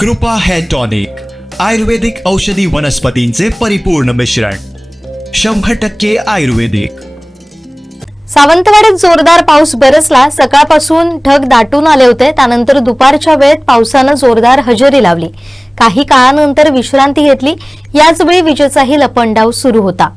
कृपा hair tonic, आयुर्वेदिक औषधी वनस्पतींचे परिपूर्ण मिश्रण, 100% आयुर्वेदिक. सावंतवाडीत जोरदार पाऊस बरसला. सकाळपासून ढग दाटून आले होते. त्यानंतर दुपारच्या वेळेत पावसानं जोरदार हजेरी लावली. काही काळानंतर विश्रांती घेतली. याचवेळी विजेचाही लपंडाव सुरू होता.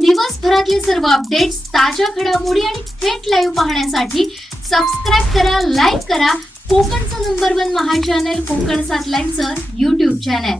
दिवसभरातले सर्व अपडेट्स, ताज्या घडामोडी आणि थेट लाईव्ह पाहण्यासाठी सबस्क्राईब करा, लाईक करा कोकणचं नंबर 1 महा चॅनल कोकण 7 लाईव्हचं YouTube चॅनल.